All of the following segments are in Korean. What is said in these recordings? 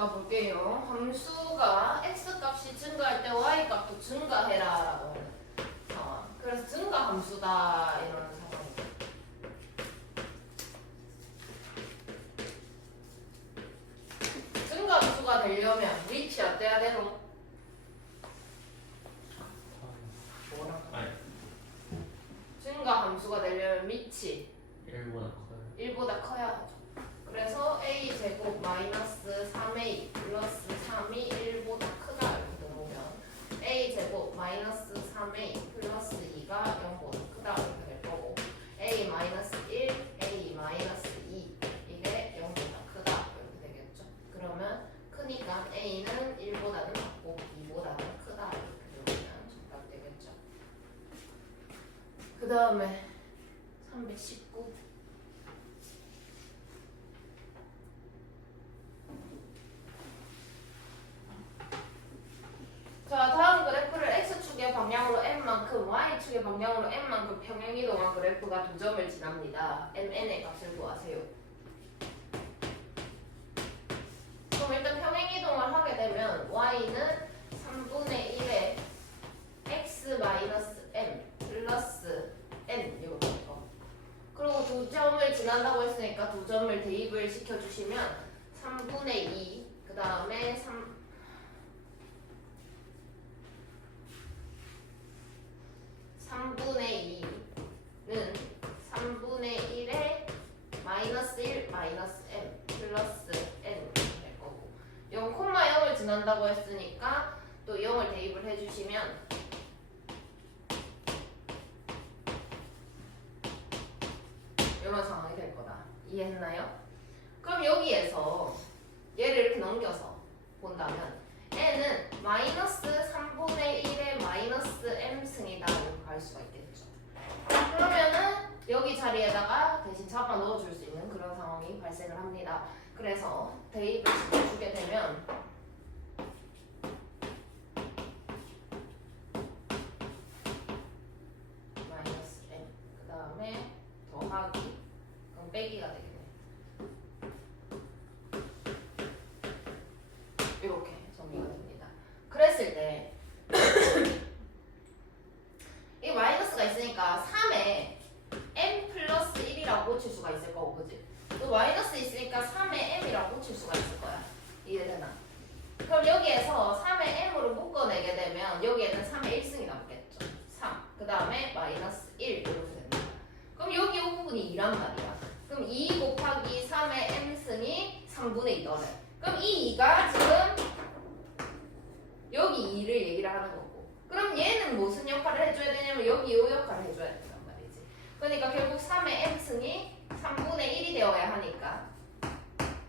자 볼게요. 함수가 x값이 증가할 때 y값도 증가해라 라고 하는 상황. 그래서 증가 함수다 이러는 상황이죠. 증가 함수가 되려면 위치 어때야 되노? 증가 함수가 되려면 위치 1보다 커야 하죠. 그래서 a제곱 마이너스 3a 플러스 3이 1보다 크다 이렇게 놓으면 a제곱 마이너스 3a 플러스 2가 0보다 크다 이렇게 될 거고 a 마이너스 1, a 마이너스 2 이게 0보다 크다 이렇게 되겠죠. 그러면 크니까 a는 1보다는 작고 2보다는 크다 이렇게 놓으면 정답 되겠죠. 그 다음에 319 자, 다음 그래프를 x축의 방향으로 n만큼 y축의 방향으로 n만큼 평행이동한 그래프가 두 점을 지납니다. mn의 값을 구하세요. 그럼 일단 평행이동을 하게 되면 y는 3분의 1에 x-m 플러스 n 이렇게 돼요. 그리고 두 점을 지난다고 했으니까 두 점을 대입을 시켜주시면 3분의 2, 그 다음에 3분의 2는 3분의 1에 마이너스 1 마이너스 m 플러스 n 될 거고 0,0을 지난다고 했으니까 또 0을 대입을 해주시면 이런 상황이 될 거다. 이해했나요? 그럼 여기에서 얘를 이렇게 넘겨서 본다면 n은 마이너스 3분의 1의 마이너스 m승이다 이렇게 갈 수가 있겠죠. 그러면은 여기 자리에다가 대신 잡아 넣어줄 수 있는 그런 상황이 발생을 합니다. 그래서 대입을 시켜주게 되면 마이너스 m 그 다음에 더하기 그럼 빼기가 되겠네. 이렇게 정리가 됩니다. 그랬을 때 이 마이너스가 있으니까 3에 m 플러스 1이라고 고칠 수가 있을 거고, 그지? 또 마이너스 있으니까 3에 m이라고 고칠 수가 있을 거야. 이해되나? 그럼 여기에서 3에 m으로 묶어내게 되면 여기에는 3의 1승이 남겠죠. 3. 그 다음에 마이너스 1 이렇게 됩니다. 그럼 여기 이 부분이 2란 말이야. 그럼 2 곱하기 3의 m승이 3분의 2더래. 그럼 이 2가 지금 여기 2를 얘기를 하는 거고. 그럼 얘는 무슨 역할을 해줘야 되냐면 여기 이 역할을 해줘야 된단 말이지. 그러니까 결국 3의 m승이 3분의 1이 되어야 하니까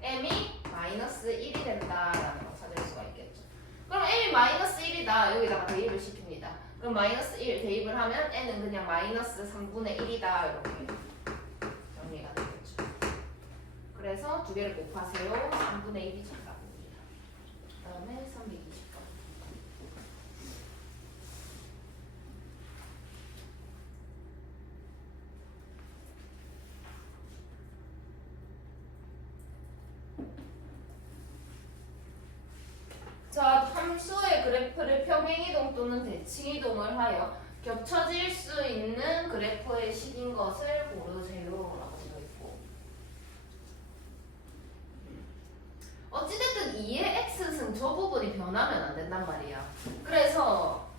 m이 마이너스 1이 된다라는 걸 찾을 수가 있겠죠. 그럼 m이 마이너스 1이다. 여기다가 대입을 시킵니다. 그럼 마이너스 1 대입을 하면 n은 그냥 마이너스 3분의 1이다. 이렇게 정리가 되겠죠. 그래서 두 개를 곱하세요. 3분의 1이 정답입니다. 그 다음에 320번. 자, 함수의 그래프를 평행이동 또는 대칭이동을 하여 겹쳐질 수 있는 그래프의 식인 것을 고르세요 라고 되어 있고, 어찌됐든 2의 x승 저 부분이 변하면 안 된단 말이야. 그래서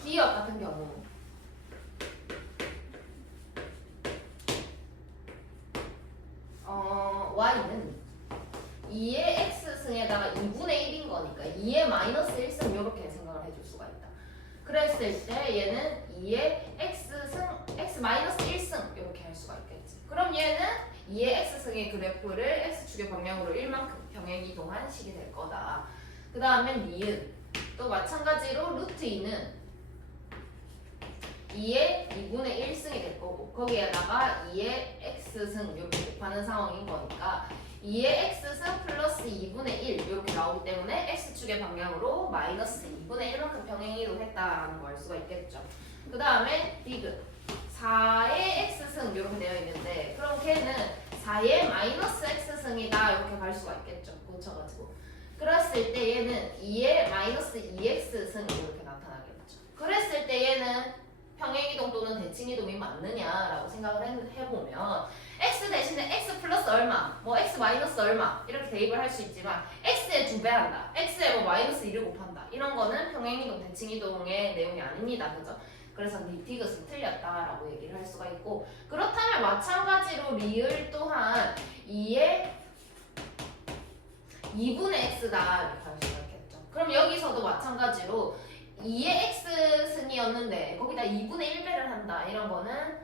기억 같은 경우 y는 2의 x승에다가 2분의 1인 거니까 2의 마이너스 1승 이렇게 생각을 해줄 수가 있다. 그랬을 때 얘는 2의 x승 x 마이너스 1승 이렇게 할 수가 있겠지. 그럼 얘는 2의 x승의 그래프를 x축의 방향으로 1만큼 평행이동한 식이 될 거다. 그 다음에 니은 또 마찬가지로 루트 2는 2의 2분의 1승이 될 거고 거기에다가 2의 x승 이렇게 곱하는 상황인 거니까 2의 x승 플러스 2분의 1 이렇게 나오기 때문에 x축의 방향으로 마이너스 2분의 1만큼 평행이동했다라는 걸 알 수가 있겠죠. 그 다음에 디귿 4의 x승 이렇게 되어 있는데 그럼 걔는 4의 마이너스 x승이다 이렇게 갈 수가 있겠죠. 고쳐가지고 그랬을 때 얘는 2의 마이너스 2x승 이렇게 나타나겠죠. 그랬을 때 얘는 평행이동 또는 대칭이동이 맞느냐라고 생각을 해보면 x 대신에 x 플러스 얼마, 뭐 x 마이너스 얼마 이렇게 대입을 할 수 있지만 x에 2배 한다, x에 뭐 마이너스 2를 곱한다 이런 거는 평행이동 대칭이동의 내용이 아닙니다. 그죠? 그래서 디귿은 틀렸다라고 얘기를 할 수가 있고, 그렇다면 마찬가지로 리을 또한 2의 2분의 x다 이렇게 할 수가 있겠죠. 그럼 여기서도 마찬가지로 2의 x승이었는데 거기다 2분의 1배를 한다 이런 거는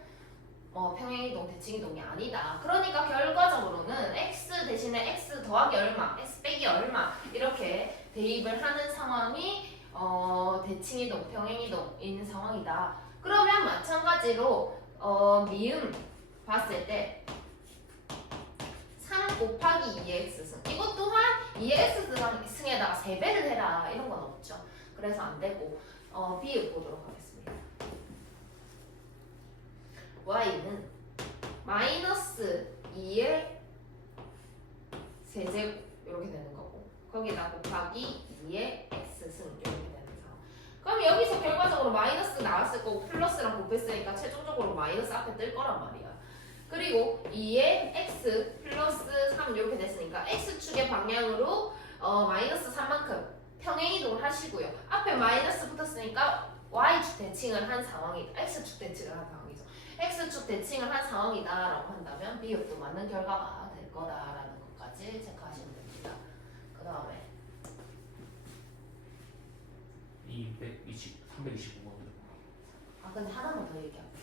평행이동 대칭이동이 아니다. 그러니까 결과적으로는 x 대신에 x 더하기 얼마, x 빼기 얼마 이렇게 대입을 하는 상황이 대칭이동, 평행이동인 상황이다. 그러면 마찬가지로 미음 봤을 때 3 곱하기 2의 x승, 이것 또한 2의 x승에다가 3배를 해라 이런 건 없죠. 그래서 안 되고 B에 보도록 하겠습니다. y는 마이너스 2의 세제곱 이렇게 되는 거고, 거기다 곱하기 2의 x승 이렇게 되는 상황. 그럼 여기서 결과적으로 마이너스 나왔을 거고 플러스랑 곱했으니까 최종적으로 마이너스 앞에 뜰 거란 말이야. 그리고 2의 x 플러스 3 이렇게 됐으니까 x축의 방향으로 마이너스 3만큼 평행이동을 하시고요. 앞에 마이너스 붙었으니까 y축 대칭을 한 상황이다. x축 대칭을 한 상황이죠. x축 대칭을 한 상황이다라고 한다면 비읍도 맞는 결과가 될 거다라는 것까지 체크하시면 됩니다. 그 다음에 325번. 근데 하나만 더 얘기할게요.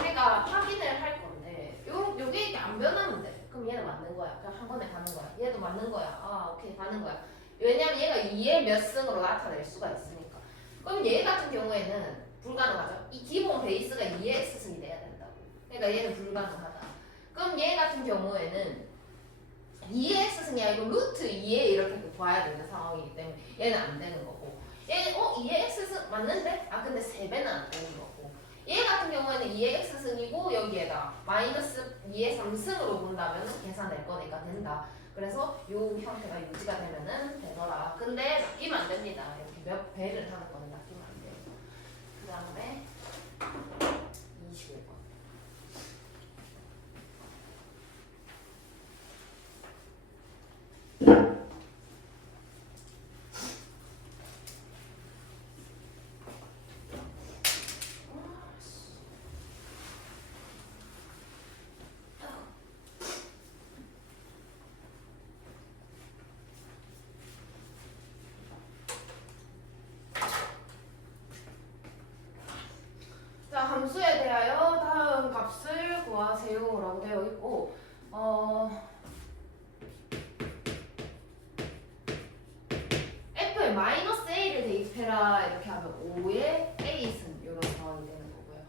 우리가 확인을 할 건데 요게 안 변하면 돼. 그럼 얘는 맞는 거야. 그냥 한 번에 가는 거야. 얘도 맞는 거야. 오케이 가는 거야. 왜냐면 얘가 2의 몇 승으로 나타낼 수가 있으니까. 그럼 얘 같은 경우에는 불가능하죠. 이 기본 베이스가 2의 x승이 돼야 된다고. 그러니까 얘는 불가능하다. 그럼 얘 같은 경우에는 2의 x승이 아니고 루트 2에 이렇게 봐야 되는 상황이기 때문에 얘는 안 되는 거고, 얘는 2의 x승 맞는데? 근데 3배는 안 되는 거고, 얘 같은 경우에는 2의 x승이고 여기에다 마이너스 2의 3승으로 본다면 계산될 거니까 된다. 그래서 이 형태가 유지가 되면은 되더라. 근데 낚이면 안 됩니다. 이렇게 몇 배를 하는 거는 낚이면 안 돼요. 그 다음에 25번. 함수에 대하여 다음 값을 구하세요 라고 되어 있고, f에 마이너스 a를 대입해라 이렇게 하면 5의 a승 이런 상황이 되는 거고요.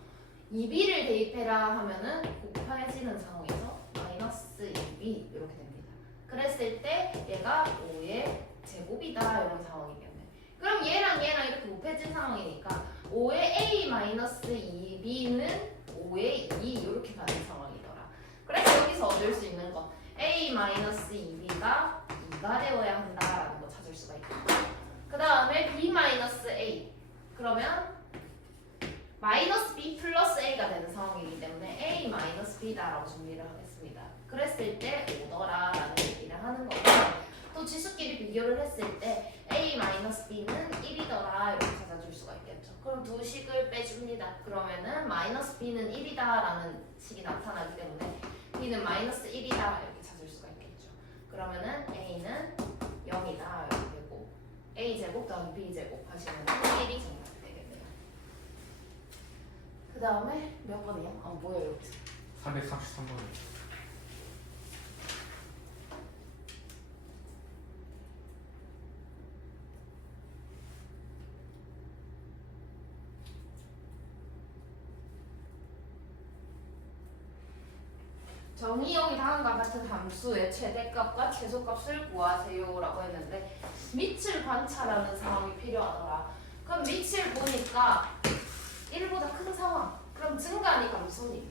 2b를 대입해라 하면은 곱해지는 상황에서 마이너스 2b 이렇게 됩니다. 그랬을 때 얘가 5의 제곱이다 이런 상황이겠네. 그럼 얘랑 이렇게 곱해진 상황이니까 5의 a-2b는 5의 2 이렇게 가는 상황이더라. 그래서 여기서 얻을 수 있는 건 a-2b가 2가 되어야 한다라는 거 찾을 수가 있겠다. 그 다음에 b-a 그러면 마이너스 b 플러스 a가 되는 상황이기 때문에 a-b다라고 정리를 하겠습니다. 그랬을 때 5더라라는 얘기를 하는 거고, 또 지수끼리 비교를 했을 때 a-b는 1이더라 이렇게 찾아줄 수가 있겠죠. 그럼 두 식을 빼줍니다. 그러면은 마이너스 b는 1이다라는 식이 나타나기 때문에 b는 마이너스 1이다 이렇게 찾을 수가 있겠죠. 그러면은 a는 0이다 이렇게 되고, a제곱 더하기 b제곱 하시면 1이 정답이 되겠네요. 그 다음에 몇 번이요? 뭐야 여기 333번. 정의역이 다음과 같은 함수의 최대값과 최소값을 구하세요 라고 했는데 밑을 관찰하는 상황이 필요하더라. 그럼 밑을 보니까 1보다 큰 상황, 그럼 증가니 감소니?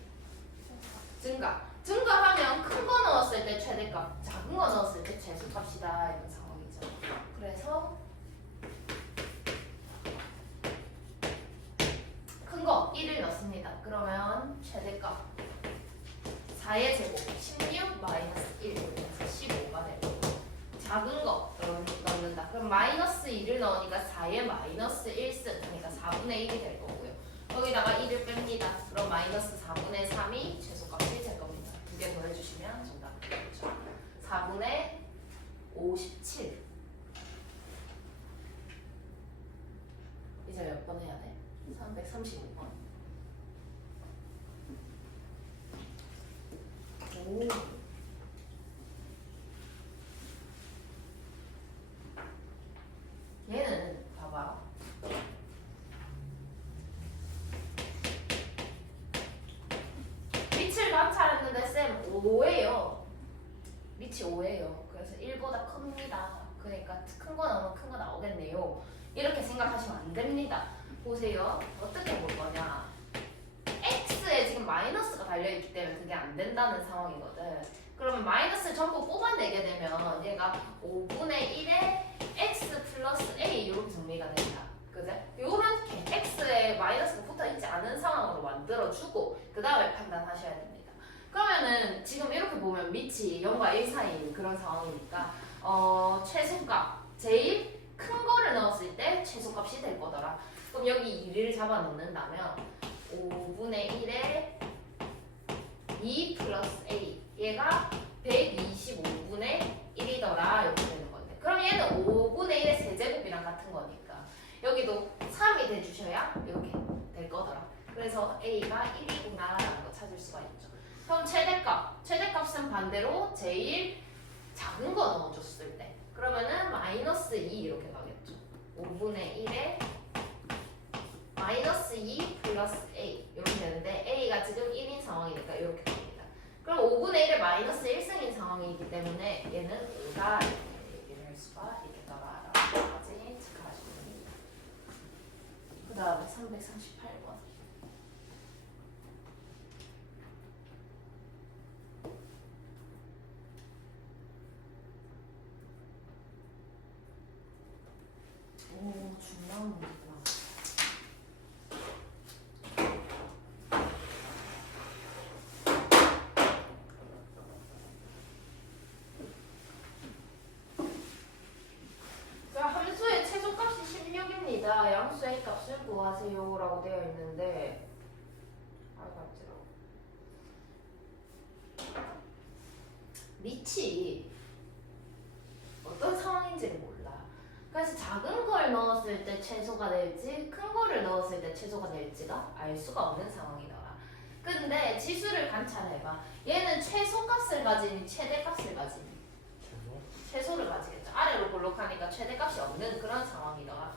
증가. 증가하면 큰 거 넣었을 때 최대값, 작은 거 넣었을 때 최소값이다 이런 상황이죠. 그래서 큰 거 1을 넣습니다. 그러면 최대값 4의 제곱 16 마이너스 1 그래서 15가 되고 작은 거 넣는다. 그럼 마이너스 2를 넣으니까 4의 마이너스 1승 그러니까 4분의 1이 될 거고요. 여기다가 1을 뺍니다. 그럼 마이너스 4분의 3이 최소값이 될 겁니다. 두 개 더해주시면 정답이 되겠죠. 4분의 57 이제 몇 번 해야 돼? 335번. 오. 얘는 봐봐. 밑을 관찰했는데 쌤 5예요. 밑이 5예요. 그래서 1보다 큽니다. 그러니까 큰 거 나오면 큰 거 나오겠네요. 이렇게 생각하시면 안 됩니다. 보세요. 어떻게 볼 거냐. x에 지금 마이너스가 달려있기 때문에 그게 안 된다는 상황이거든. 그러면 마이너스를 전부 뽑아내게 되면 얘가 5분의 1에 x 플러스 a 이렇게 정리가 된다. 그제? 요렇게 x에 마이너스가 붙어있지 않은 상황으로 만들어주고 그 다음에 판단하셔야 됩니다. 그러면은 지금 이렇게 보면 밑이 0과 1 사이인 그런 상황이니까 최소값 제일 큰 거를 넣었을 때 최소값이 될 거더라. 그럼 여기 2를 잡아 넣는다면 5분의 1에 2 플러스 a 얘가 125분의 1이더라 이렇게 되는 건데 그럼 얘는 5분의 1의 세제곱이랑 같은 거니까 여기도 3이 돼주셔야 이렇게 될 거더라. 그래서 a가 1이구나 라는 거 찾을 수가 있죠. 그럼 최대값은 반대로 제일 작은 거 넣어줬을 때 그러면은 마이너스 2 이렇게 가겠죠. 5분의 1에 마이너스 2 플러스 a 이렇게 되는데 a가 지금 1인 상황이니까 이렇게 됩니다. 그럼 5분의 1의 마이너스 1승인 상황이기 때문에 얘는 5다 이렇게 얘기를 할 수가 있겠다라는 것까지 체크하시면 됩니다. 그 다음에 338번 오 중요한 문제구나. 함수의 최소값이 16입니다. 양수의 값을 구하세요 라고 되어 있는데 밑이 어떤 상황인지를 몰라. 그래서 작은 걸 넣었을 때 최소가 될지 큰 거를 넣었을 때 최소가 될지가 알 수가 없는 상황이더라. 근데 지수를 관찰해봐. 얘는 최소값을 가지니 최대값을 가지니 최소를 가지겠죠. 아래로 볼록하니까 최대값이 없는 그런 상황이더라.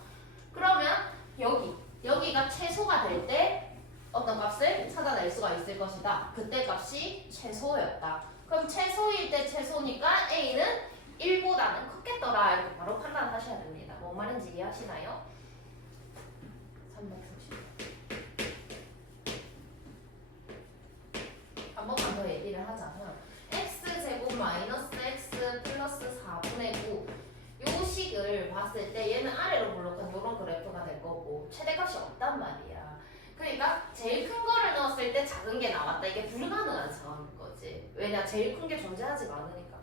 그러면 여기가 최소가 될 때 어떤 값을 찾아낼 수가 있을 것이다. 그때 값이 최소였다. 그럼 최소일 때 최소니까 A는 1보다는 컸겠더라. 이렇게 바로 판단하셔야 됩니다. 뭔 말인지 이해하시나요? 330. 한 번만 더 얘기를 하자면 x제곱 마이너스 x 플러스 4분의 9 요 식을 봤을 때 얘는 아래로 볼록한 요런 그래프가 될 거고 최대값이 없단 말이야. 그러니까 제일 큰 거를 넣었을 때 작은 게 나왔다. 이게 불가능한 상황인 거지. 왜냐? 제일 큰 게 존재하지 않으니까.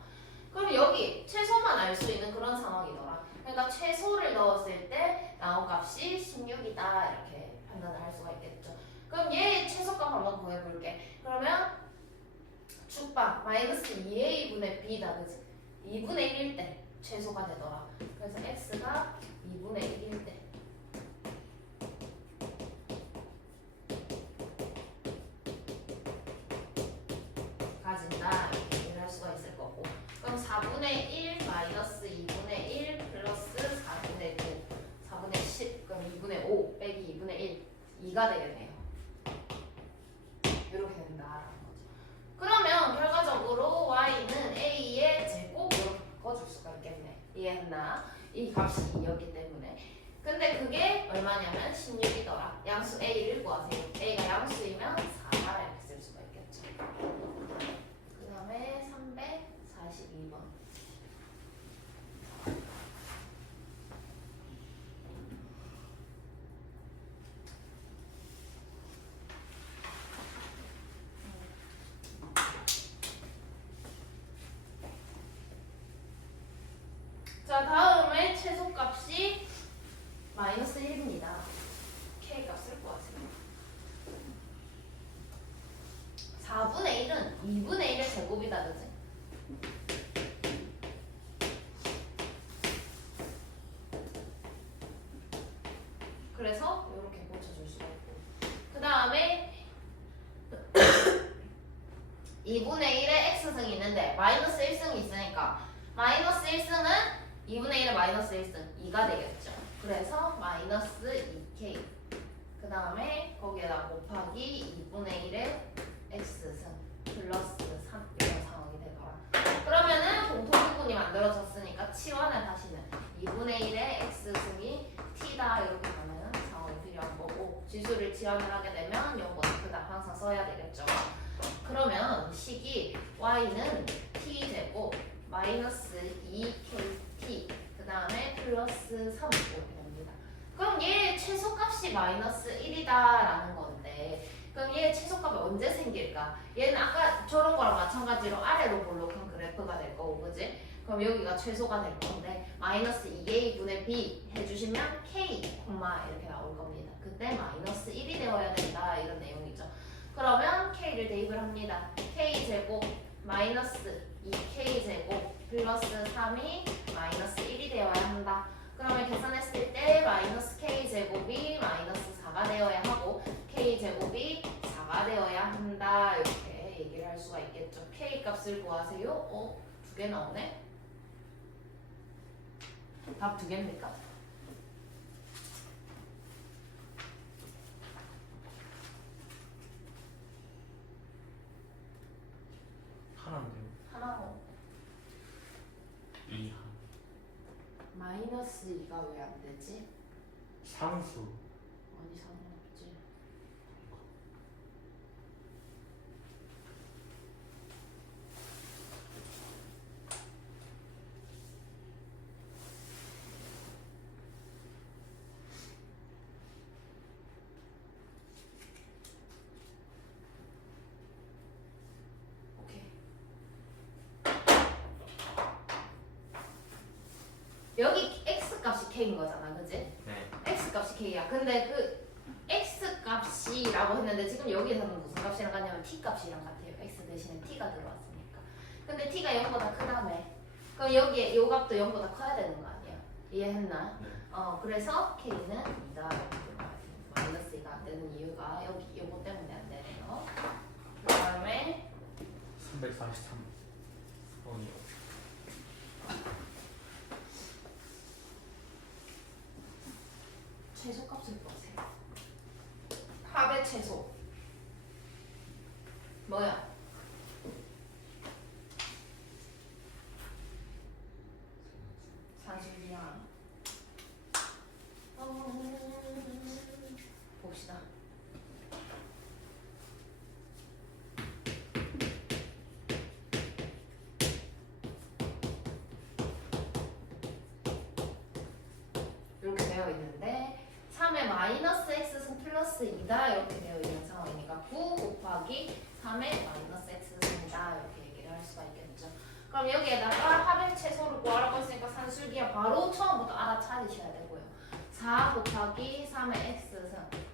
그럼 여기 최소만 알 수 있는 그런 상황이더라. 그러니까 최소를 넣었을 때 나온 값이 16이다 이렇게 판단을 할 수가 있겠죠. 그럼 얘의 최소값 한번 구해볼게. 그러면 축방 마이너스 2a분의 b다 그치? 2분의 1일 때 최소가 되더라. 그래서 x가 2분의 1일 때 가진다 이렇게 얘기를 할 수가 있을 거고 그럼 4분의 1 마이너스 2분의 1 플러스 4분의 9 4분의 10 그럼 2분의 5 빼기 2분의 1 2가 되겠네요. 이렇게 된다라는 거죠. 그러면 결과적으로 y는 a의 제곱으로 바꿔줄 수가 있겠네. 이해했나? 이 값이 2였기 때문에 근데 그게 얼마냐면 16이더라. 양수 a를 구하세요. a가 양수이면 4다 이렇게 쓸 수가 있겠죠. 42번. 자, 다음에 최소값이 마이너스 1입니다. K값을 구하세요. 4분의 1은 2분의 1의 제곱이다, 그지? 그래서 이렇게 고쳐줄 수가 있고, 그 다음에 2분의 1의 x승이 있는데 마이너스 1승이 있으니까 마이너스 1승은 2분의 1의 마이너스 1승 2가 되겠죠. 그래서 마이너스 2k, 그 다음에 거기에다 곱하기 2분의 1의 x승 플러스 3 이런 상황이 되더라. 그러면은 공통부분이 만들어졌으니까 치환을 하시는 2분의 1의 x승이 t다 이렇게 가는 상황이 필요한 거고, 지수를 치환을 하게 되면 요거는 그다음 항상 써야 되겠죠. 그러면 식이 y는 t제곱 마이너스 2kt 그 다음에 플러스 3 이렇게 됩니다. 그럼 얘 최소값이 마이너스 1이다라는 건데, 그럼 얘 최소값이 언제 생길까? 얘는 아까 저런 거랑 마찬가지로 아래로 볼록한 그래프가 될 거고, 그지? 그럼 여기가 최소가 될 건데 마이너스 2a분의 b 해주시면 k, 이렇게 나올 겁니다. 그때 마이너스 1이 되어야 된다 이런 내용이죠. 그러면 k를 대입을 합니다. k제곱 마이너스 2k제곱 플러스 3이 마이너스 1이 되어야 한다. 그러면 계산했을 때 마이너스 k제곱이 마이너스 4가 되어야 하고 k제곱이 4가 되어야 한다 이렇게 얘기를 할 수가 있겠죠. k값을 구하세요. 두 개 나오네. 답 두 개입니까? 하나인데요. 하나로. 2 마이너스 2가 왜 안 되지? 상수. 아니 상관없지. 오케이. 여기 x 값이 k인 거잖아, 그지? 네. x 값이 k야. 근데 그 x 값이라고 했는데 지금 여기에서는 무슨 값이랑 같냐면 t 값이랑 같아요. x 대신에 t가 들어왔으니까. 근데 t가 0보다 크다며. 그럼 여기에 요 값도 0보다 커야 되는 거 아니야? 이해했나? 네. 그래서 k는 2다 이렇게 들어가요. 마이너스 2가 안 되는 이유가 여기 요거 때문에 안 되네요. 그 다음에 343 번이요. 최소값을 보세요. 합의 최소 뭐야? 산술이야. 봅시다. 이렇게 되어 있는데 3의 마이너스 x승 플러스 2다 이렇게 되어 있는 상황이니까 9 곱하기 3의 마이너스 x승이다 이렇게 얘기를 할 수가 있겠죠. 그럼 여기에다가 합의 최소를 구하라고 했으니까 산술기하 바로 처음부터 알아차리셔야 되고요. 4 곱하기 3의 x승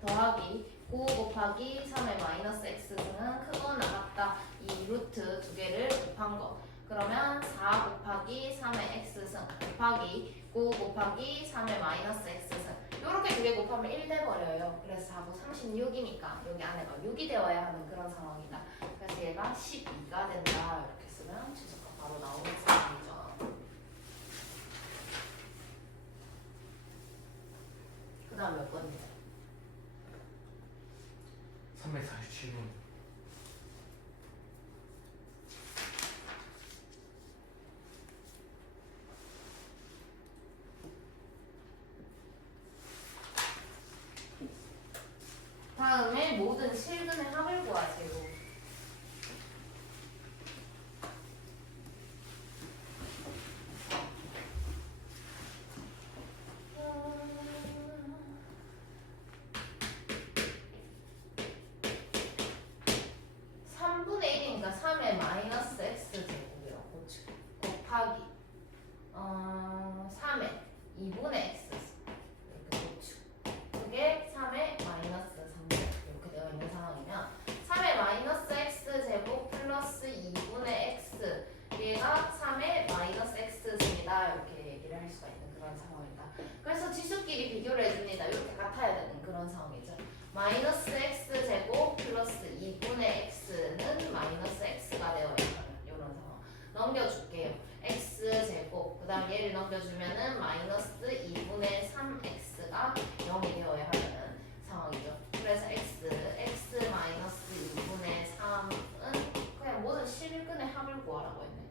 더하기 9 곱하기 3의 마이너스 x승은 크거나 같다. 이 루트 두 개를 곱한 것. 그러면 4 곱하기 3의 x승 곱하기 9 곱하기 3의 마이너스 x승 이렇게 두 개 곱하면 1 돼버려요. 그래서 4고 36이니까 여기 안에가 6이 되어야 하는 그런 상황이다. 그래서 얘가 12가 된다. 이렇게 쓰면 최소값 바로 나오는 상황이죠. 그 다음 몇 번이에요? 347번. 다음에 모든 실근의 합을 구하세요. 곱하기 3의 2분의 x 이렇게 보충. 그게 3의 마이너스 3 이렇게 되어 있는 상황이면 3의 마이너스 x 제곱 플러스 2분의 x 얘가 3의 마이너스 x입니다. 이렇게 얘기를 할 수가 있는 그런 상황이다. 그래서 지수끼리 비교를 해줍니다. 이렇게 같아야 되는 그런 상황이죠. 마이너스 x 제곱 플러스 2분의 x는 마이너스 x가 되어 있는 이런 상황. 넘겨줄게요. x 제곱 그 다음 얘를 넘겨주면은 마이너스 2분의 3x가 0이 되어야 하는 상황이죠. 그래서 x 마이너스 2분의 3은 그냥 모든 실근의 합을 구하라고 했네.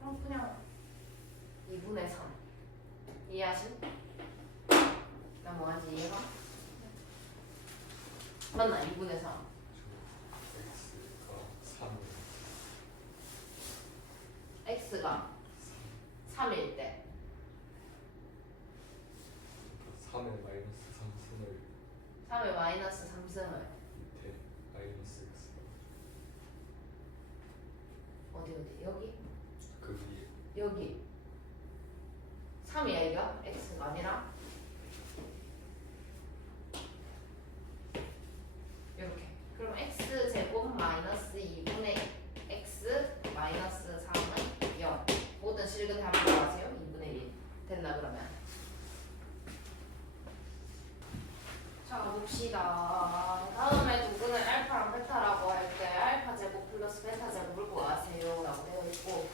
그럼 그냥 2분의 3 이해하실? 나 뭐하지 이해가? 맞나? 2분의 3 x가 3일 때 3의 마이너스 3승을 3의 마이너스 3승을 밑에 마이너스 x 어디 여기? 그 위에 여기 3이야 이거? x가 아니라 이렇게 그럼 x 제곱 마이너스 2분의 x 마이너스 3은 0 모든 실근 합을 구하세요. 2분의 1 됐나 그러면? 자 봅시다. 다음에 두 근을 알파랑 베타라고 할 때 알파 제곱 플러스 베타 제곱을 구하세요 라고 되어 있고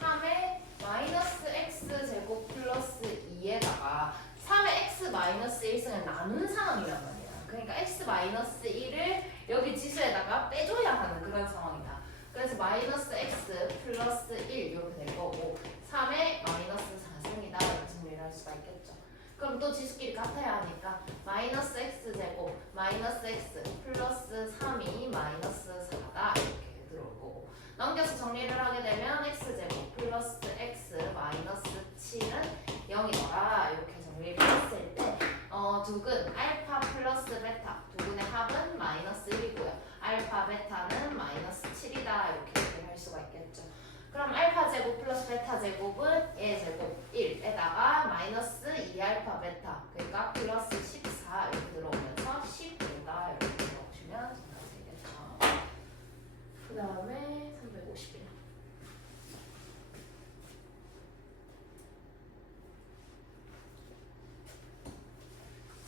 3의 마이너스 x 제곱 플러스 2에다가 3의 x 마이너스 1승을 나눈 상황이란 말이야. 그러니까 x 마이너스 1을 여기 지수에다가 빼줘야 하는 그런 상황이다. 그래서 마이너스 x 플러스 1 이렇게 될 거고 3의 마이너스 4승이다 이렇게 정리를 할 수가 있겠죠. 그럼 또 지수끼리 같아야 하니까 마이너스 x 제곱 마이너스 x 플러스 3이 마이너스 4다 이렇게 들어올 거고 넘겨서 정리를 하게 되면 x 제곱 플러스 x 마이너스 7은 0이더라 이렇게 정리를 했을 때 두근 알파 플러스 베타 두근의 합은 마이너스 1이고요. 알파 베타는 마이너스 7이다 이렇게 얘기를 할 수가 있겠죠. 그럼 알파 제곱 플러스 베타 제곱은 얘 제곱 1에다가 마이너스 2알파 베타 그러니까 플러스 14 이렇게 들어오면서 15다 이렇게 들어오시면 정답이 되겠죠. 그 다음에 351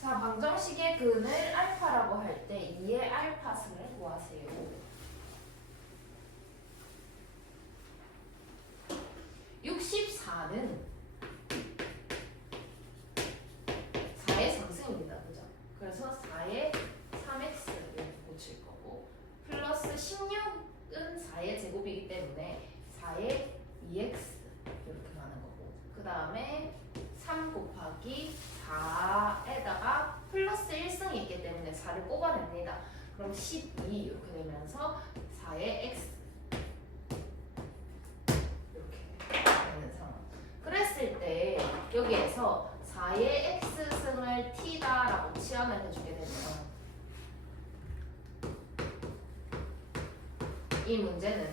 자, 방정식의 근을 알파라고 할 때 2의 알파승을 구하세요. 64는 4의 3승입니다. 그죠? 그래서 4의 3x를 고칠 거고 플러스 16은 4의 제곱이기 때문에 4의 2x 이렇게 가는 거고 그 다음에 3 곱하기 4에다가 플러스 1승이 있기 때문에 4를 뽑아냅니다. 그럼 12 이렇게 되면서 4의 x 이렇게 되는 상황. 그랬을 때 여기에서 4의 x승을 t다라고 치환을 해주게 되면 이 문제는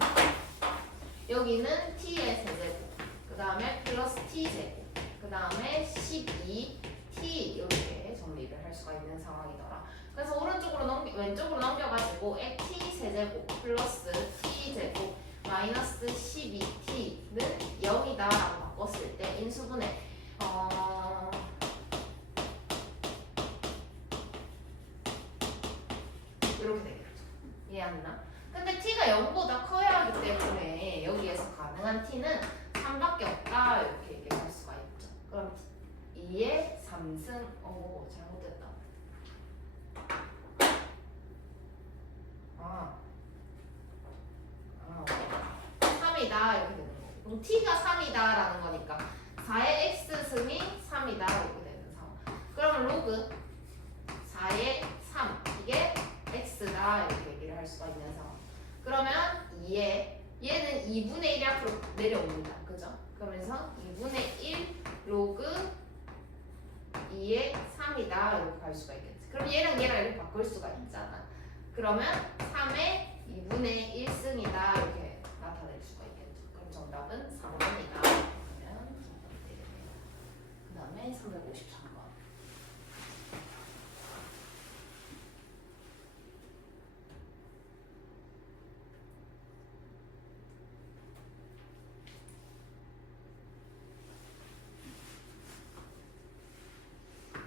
여기는 t의 세제곱 그 다음에 플러스 t제곱 그 다음에 12t 이렇게 정리를 할 수가 있는 상황이더라. 그래서 오른쪽으로 왼쪽으로 넘겨가지고 t 세제곱 플러스 t제곱 마이너스 12t는 0이다 라고 바꿨을 때 인수분해 이렇게 되겠죠. 이해했나? 근데 t가 0보다 커야 하기 때문에 여기에서 가능한 t는 3밖에 없다 이렇게 얘기할 수가 있죠. 그럼 2의 3승 잘못됐다. 3이다 이렇게 되는 거고 그럼 t가 3이다 라는 거니까 4의 x승이 3이다 이렇게 되는 상황. 그러면 로그 4의 3 이게 x다 이렇게 얘기를 할 수가 있는 상황. 그러면 2의 얘는 2분의 1이 앞으로 내려옵니다. 그죠? 그러면서 2분의 1 로그 2의 3이다 이렇게 할 수가 있겠지. 그럼 얘랑 얘랑 이렇게 바꿀 수가 있잖아. 그러면 3의 2분의 1승이다 이렇게 나타낼 수가 있겠죠. 그럼 정답은 3번이다. 그러면 정답이 되겠네요. 그 다음에 353번.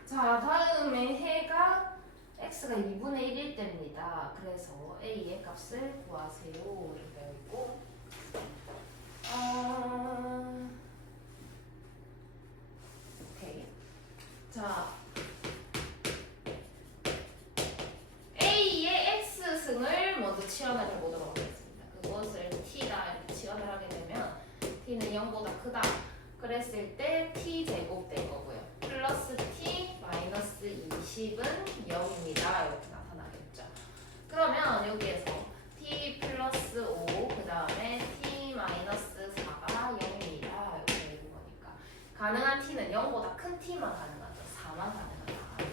자, 다음에 해가 x가 2분의 1일 때입니다. 그래서 a의 값을 구하세요. 이렇게 되어 있고, 오케이. 자, a의 x승을 먼저 치환을 해보도록 하겠습니다. 그것을 t다 이렇게 치환을 하게 되면 t는 0보다 크다. 그랬을 때 t 제곱 될 거고요. 플러스 t 마이너스 20은 0입니다. 이렇게 나타나겠죠. 그러면 여기에서 t 플러스 5, 그 다음에 t 마이너스 4가 0입니다. 이렇게 되는 거니까 가능한 t는 0보다 큰 t만 가능하죠. 4만 가능하다.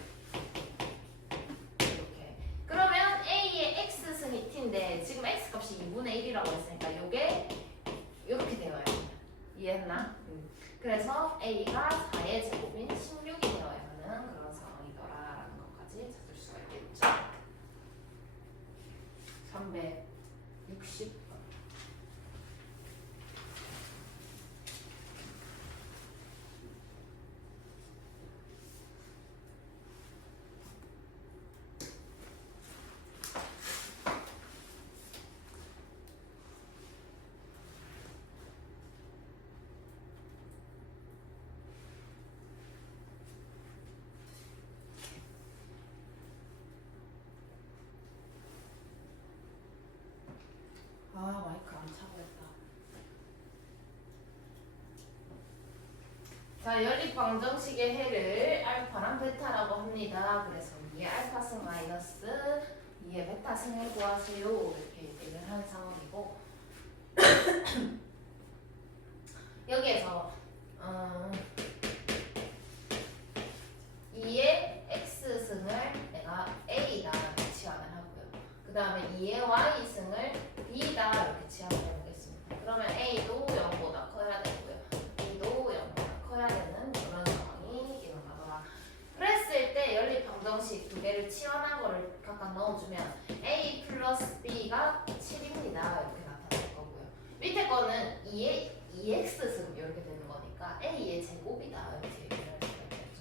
이렇게. 그러면 a의 x승이 t인데 지금 x 값이 2분의 1이라고 했으니까 이게 이렇게 되어야 돼요. 이해했나? 그래서 a가 4의 제곱인 16이 되어야 하는 그런 상황이더라라는 것까지 찾을 수가 있겠죠. 360번. 마이크 안 차고 했다. 자, 연립방정식의 해를 알파랑 베타라고 합니다. 그래서 2의 알파승 마이너스 2의 베타승을 구하세요. 이렇게 얘기를 하는 상황이고 여기에서 2의 x승을 내가 a다 이렇게 치환을 하고요. 그 다음에 2의 y승을 b다 이렇게 치환을 해보겠습니다. 그러면 a도 0보다 커야 되고요. b도 0보다 커야 되는 그런 상황이 일어나더라. 그랬을 때 연립방정식 두 개를 치환한 거를 각각 넣어주면 a 플러스 b가 7입니다. 이렇게 나타날 거고요. 밑에 거는 2의 2x승 이렇게 되는 거니까 a의 제곱이다 이렇게 얘기를 할 수가 있겠죠.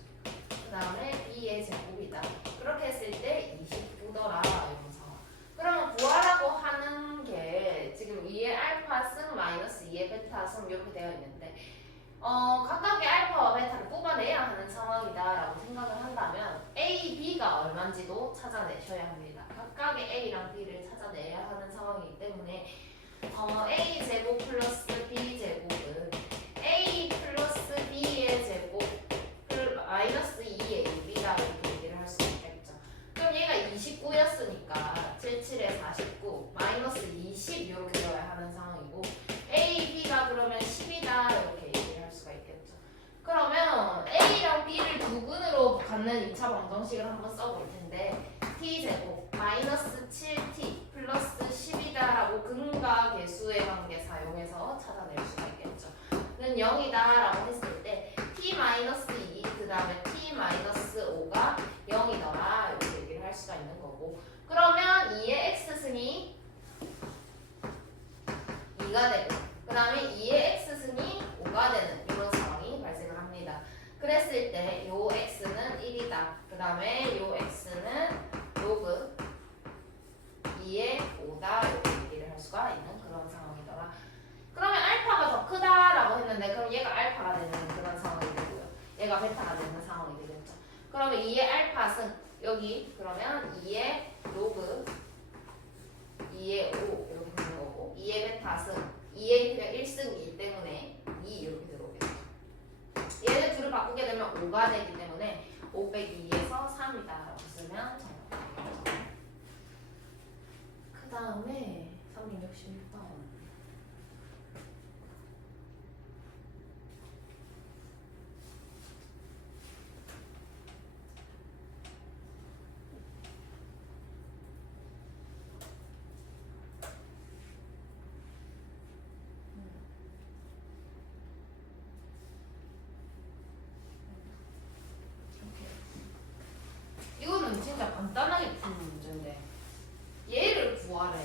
그 다음에 b의 제곱이다. 그렇게 했을 때 29더라 이런 상황. 그러면 구하라고 하는 게 지금 2의 알파승 마이너스 2의 베타승 이렇게 되어 있는데 각각의 알파와 베타를 뽑아내야 하는 상황이다라고 생각을 한다면 A, B가 얼마인지도 찾아내셔야 합니다. 각각의 A랑 B를 찾아내야 하는 상황이기 때문에 A 제곱 플러스 B 제곱은 A 플러스 B의 제곱 마이너스 2의 AB다 이렇게 얘기를 할 수 있겠죠. 그럼 얘가 29였으니까 77에 49 마이너스 20 이렇게 되어야 하는 상황이고 A, B가 그러면 10이다 이렇게 얘기를 할 수가 있겠죠. 그러면 A랑 B를 두 근으로 갖는 2차 방정식을 한번 써볼 텐데 T제곱 마이너스 7T 플러스 10이다 라고 근과 개수의 관계 사용해서 찾아낼 수가 있겠죠. 는 0이다 라고 했을 때 T 마이너스 2 그 다음에 T 마이너스 5가 0이더라 이렇게 얘기를 할 수가 있는 거고 그러면 2의 x승이 2가 되고 그 다음에 2의 x승이 5가 되는 이런 상황이 발생을 합니다. 그랬을 때 요 x는 1이다. 그 다음에 요 x는 로그 2의 5다 이렇게 얘기를 할 수가 있는 그런 상황이더라. 그러면 알파가 더 크다라고 했는데 그럼 얘가 알파가 되는 그런 상황이 되고요. 얘가 베타가 되는 상황이 되겠죠. 그러면 2의 알파승 여기 그러면 2의 로그 2의 5 이렇게 되는 거고 2의 베타승 2의 그냥 1승이기 때문에 2 이렇게 들어오겠죠. 얘를 둘을 바꾸게 되면 5가 되기 때문에 5 빼기 2에서 3이다 라고 쓰면 정답이 되겠죠. 그 다음에 366번 간단하게 푸는 문제인데 얘를 구하래.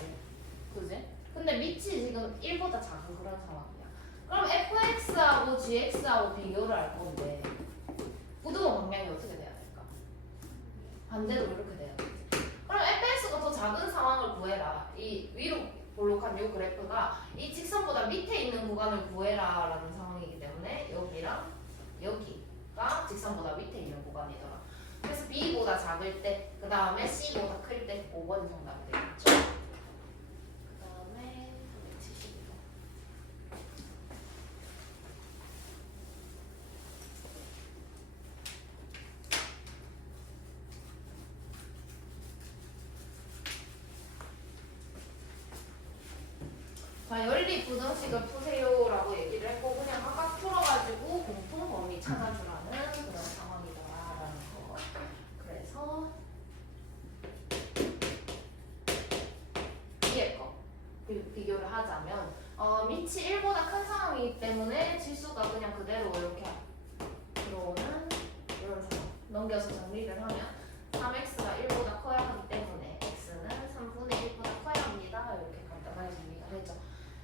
그지? 근데 밑이 지금 1보다 작은 그런 상황이야. 그럼 fx하고 gx하고 비교를 할 건데 부등호 방향이 어떻게 돼야 될까? 반대로 이렇게 돼야 되지. 그럼 fx가 더 작은 상황을 구해라. 이 위로 볼록한 이 그래프가 이 직선보다 밑에 있는 구간을 구해라 라는 상황이기 때문에 여기랑 여기가 직선보다 밑에 있는 구간이더라. 그래서 b보다 작을 때, 그 다음에 c보다 클 때 5번이 정답이 되겠죠. 그 다음에 372번. 자, 연립 부등식을 푸세요라고 얘기를 했고 그냥 각각 풀어가지고 공통 범위 찾아주라는 그런 상황이다라는 거. 그래서 위에 거 비교를 하자면 밑이 1보다 큰 상황이기 때문에 지수가 그냥 그대로 이렇게 들어오는 이런 상황. 넘겨서 정리를 하면 3x가 1보다 커야 하기 때문에 x는 3분의 1보다 커야 합니다. 이렇게 간단하게 정리가 되죠.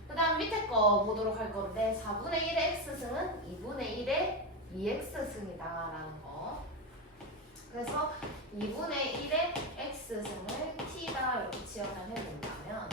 그 다음 밑에 거 보도록 할 건데 4분의 1의 x승은 2분의 1의 2x승이다 라는 거. 그래서 2분의 1의 x승을 t다 이렇게 지원을 해본다면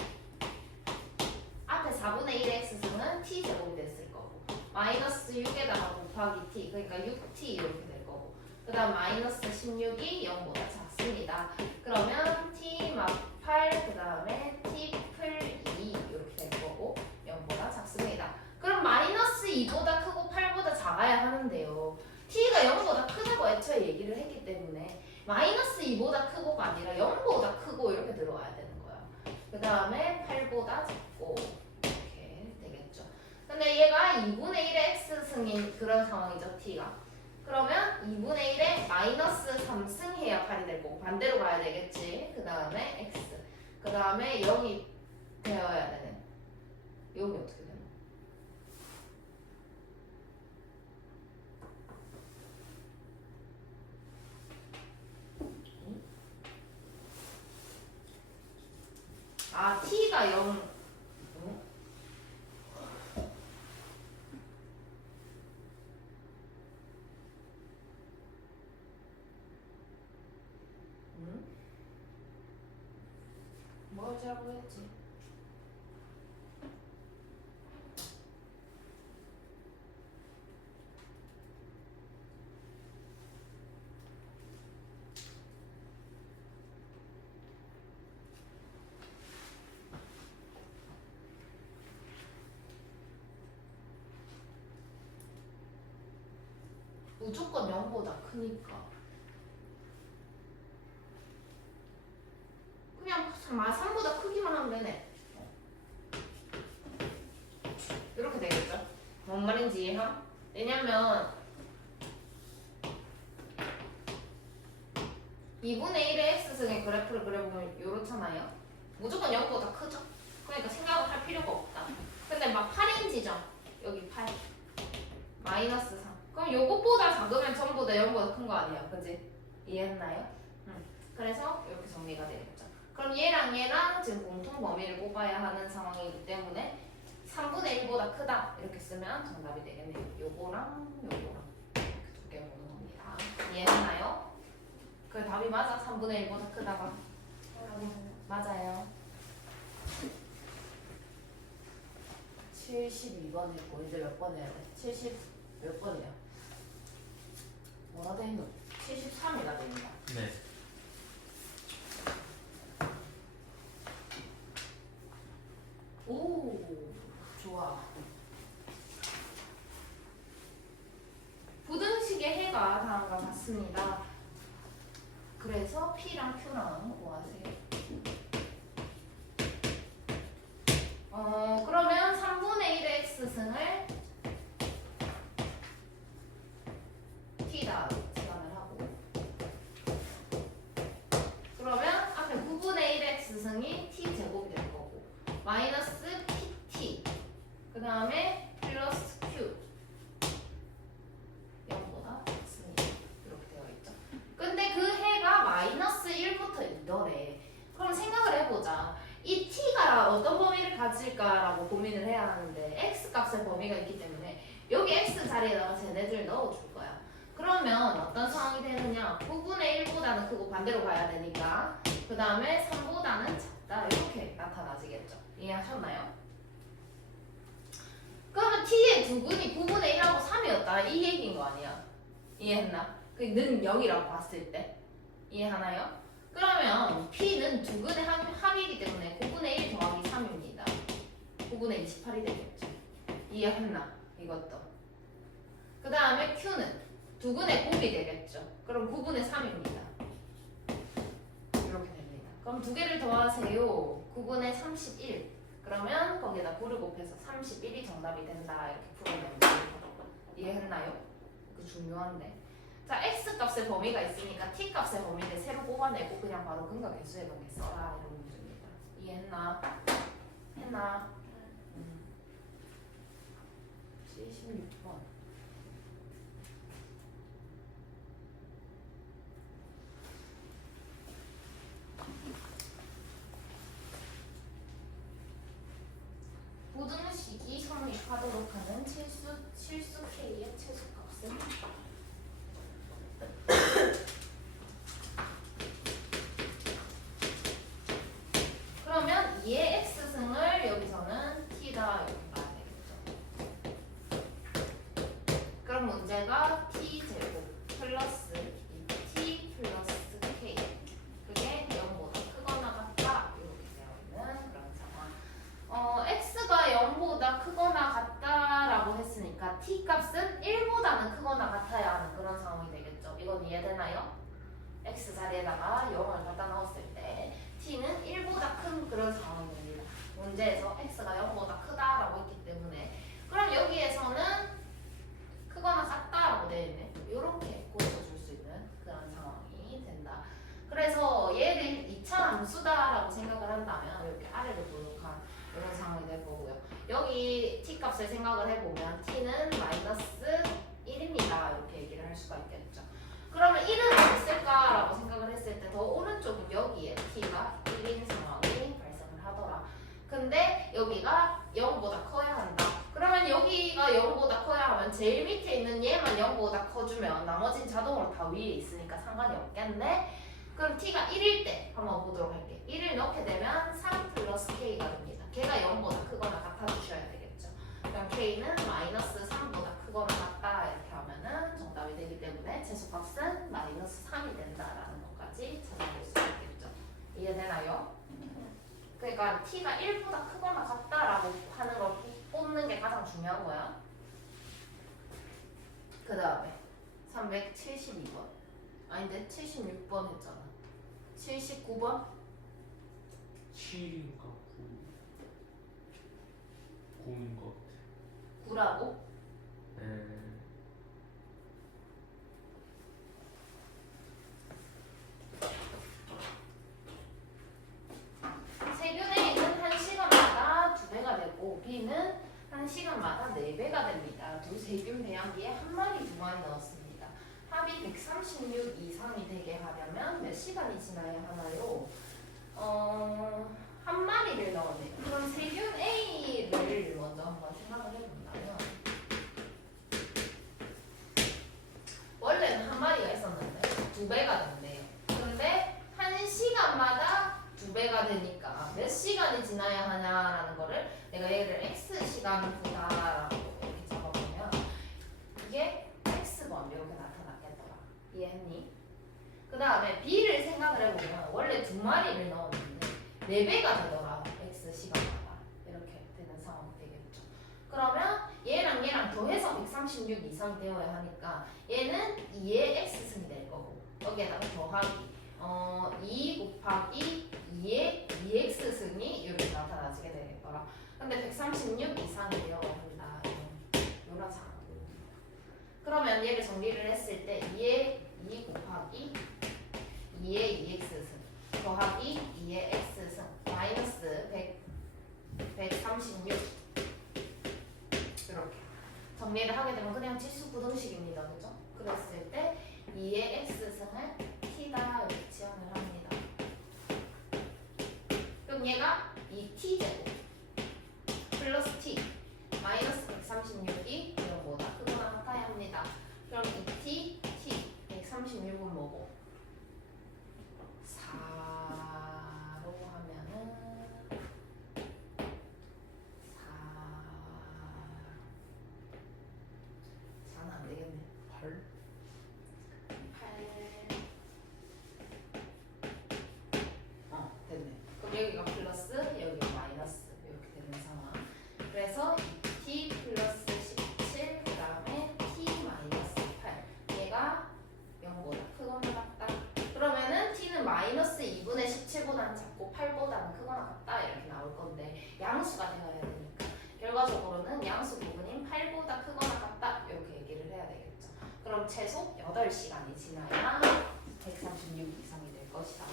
앞에 4분의 1의 x승은 t제곱이 됐을 거고 마이너스 6에다가 곱하기 t 그러니까 6t 이렇게 될 거고 그 다음 마이너스 16이 0보다 작습니다. 그러면 t 막 8 그 다음에 t 풀 2 이렇게 될 거고 0보다 작습니다. 그럼 마이너스 2보다 크고 8보다 작아야 하는데요. t가 0보다 크다고 애초에 얘기를 했기 때문에 마이너스 2보다 크고가 아니라 0보다 크고 이렇게 들어와야 되는 거야. 그 다음에 8보다 작고 이렇게 되겠죠. 근데 얘가 2분의 1의 x승인 그런 상황이죠. t가. 그러면 2분의 1에 마이너스 3승 해야 8이 될 거고 반대로 가야 되겠지. 그 다음에 x 그 다음에 0이 되어야 되네. 0이 어떻게 되나? 아 t가 0 뭐라고 했지? 무조건 0보다 크니까 그냥 3보다 크기만 하면 되네. 이렇게 되겠죠? 뭔 말인지 이해하? 왜냐면 2분의 1의 x승의 그래프를 그려보면 이렇잖아요. 무조건 0보다 크죠? 그러니까 생각을 할 필요가 없다. 근데 막 8인지죠? 여기 8 마이너스 3 그럼 요것보다 작으면 전부 다 0보다 큰 거 아니야, 그지? 이해했나요? 그래서 이렇게 정리가 되겠죠. 그럼 얘랑 얘랑 지금 공통 범위를 뽑아야 하는 상황이기 때문에 3분의 1보다 크다 이렇게 쓰면 정답이 되겠네요. 요거랑 요거랑 이렇게 두 개 보는 겁니다. 이해했나요? 그 답이 맞아? 3분의 1보다 크다가 맞아요. 72번이고 이제 몇 번 해야 돼? 70 몇 번이야? 뭐라 돼 있노? 73이라 돼 있다. 네. 오, 좋아. 부등식의 해가 다음과 같습니다. 그래서 P랑 Q랑 구하세요. 그러면 3분의 1의 x승을 T다 시간을 하고 그러면 앞에 9분의 1의 x승이 T제곱이 될 거고 마이너스 PT 그 다음에 플러스 Q 0보다 작습니다. 이렇게 되어 있죠. 근데 그 해가 마이너스 1부터 어떤 범위를 가질까라고 고민을 해야 하는데 x 값의 범위가 있기 때문에 여기 x 자리에다가 쟤네들 넣어줄 거야. 그러면 어떤 상황이 되느냐? 9분의 1보다는 크고 반대로 가야 되니까 그 다음에 3보다는 작다 이렇게 나타나지겠죠. 이해하셨나요? 그러면 t의 두근이 9분의 1하고 3이었다 이 얘기인 거 아니야? 이해했나? 는 0이라고 봤을 때 이해하나요? 그러면 p는 두근의 합이기 때문에 9분의 1 더하기 3입니다. 9분의 28이 되겠죠. 이해했나? 이것도. 그 다음에 q는 두근의 곱이 되겠죠. 그럼 9분의 3입니다. 이렇게 됩니다. 그럼 두 개를 더하세요. 9분의 31. 그러면 거기에다 9를 곱해서 31이 정답이 된다. 이렇게 풀어내면 돼요. 이해했나요? 그 중요한데. 자, x 값의 범위가 있으니까 t 값의 범위를 새로 뽑아내고 그냥 바로 근각 개수의 관계 써라 이런 문제입니다. 이해했나? 했나? 76번. 보등식이 성립하도록 하는 실수 K의 최소값은 그러면 2의 x승을 여기서는 t다 이렇게 봐야 되겠죠. 그럼 문제가 t제곱 플러스 2t 플러스 k 그게 0보다 크거나 같다 이렇게 되어 있는 그런 상황. x가 0보다 크거나 같다라고 했으니까 t 값은 1보다는 크거나 같아야 하는 그런 상황이 되겠죠. 이건 이해되나요? x 자리에다가 0을 갖다 넣었을 때 t는 1보다 큰 그런 상황입니다. 문제에서 x가 0보다 크다라고 했기 때문에 그럼 여기에서는 크거나 같다라고 되어 있네. 이렇게 고쳐줄 수 있는 그런 상황이 된다. 그래서 얘를 2차 함수다라고 생각을 한다면 이렇게 아래로 볼록한 이런 상황이 될 거고요. 여기 t 값을 생각을 해보면 t는 마이너스 1입니다. 이렇게 얘기를 할 수가 있겠죠. 그러면 1은 어디 있을까라고 생각을 했을 때 더 오른쪽은 여기에 t가 1인 상황이 발생을 하더라. 근데 여기가 0보다 커야 한다. 그러면 여기가 0보다 커야 하면 제일 밑에 있는 얘만 0보다 커주면 나머지는 자동으로 다 위에 있으니까 상관이 없겠네. 그럼 t가 1일 때 한번 보도록 할게. 1을 넣게 되면 3 플러스 k가 됩니다. 걔가 0보다 크거나 같아주셔야 되겠죠. 그럼 k는 마이너스 3보다 크거나 같다 이렇게 하면은 정답이 되기 때문에 최소값은 마이너스 3이 된다라는 것까지 찾아볼 수 있겠죠. 이해되나요? 그러니까 t가 1보다 크거나 같다라고 하는 걸 뽑는 게 가장 중요한 거야. 그 다음에 372번 아닌데 76번 했잖아. 79번 7인가 9인 것 같아. 9라고? 네. 세균 A는 1시간마다 2배가 되고 B는 1시간마다 4배가 됩니다. 두 세균 배양기에 한 마리, 두 마리 넣었습니다. 합이 136 이상이 되게 하려면 몇 시간이 지나야 하나요? 한 마리를 넣었네요. 그럼 세균 A를 먼저 한번 생각을 해본다면 원래는 한 마리가 있었는데 2배가 된대요. 그런데 1시간마다 2배가 되니까 몇 시간이 지나야 하냐라는 거를 내가 얘를 x시간보다라고 이렇게 잡아보면 이게 x번 이렇게 나타났겠더라. 이해했니? 그 다음에 b를 생각을 해보면 원래 2마리를 넣었는데 4배가 되더라. x시간마다 이렇게 되는 상황이 되겠죠. 그러면 얘랑 얘랑 더해서 136 이상이 되어야 하니까 얘는 2의 x승이 될 거고 여기에다가 더하기 2 곱하기 2의 2x승이 이렇게 나타나지게 되겠더라. 근데 136 이상이 되어야 한다. 이런 상황입니다. 그러면 얘를 정리를 했을 때 2의 2 곱하기 2의 2x승 더하기 2의 x승 마이너스 136 이렇게 정리를 하게 되면 그냥 지수 부등식입니다. 그죠? 그랬을 때 2의 x승을 t다 이렇게 지원을 합니다. 그럼 얘가 2t제곱 꼭 8보다는 크거나 같다 이렇게 나올 건데 양수가 되어야 되니까 결과적으로는 양수 부분인 8보다 크거나 같다 이렇게 얘기를 해야 되겠죠. 그럼 최소 8시간이 지나야 136 이상이 될 것이다.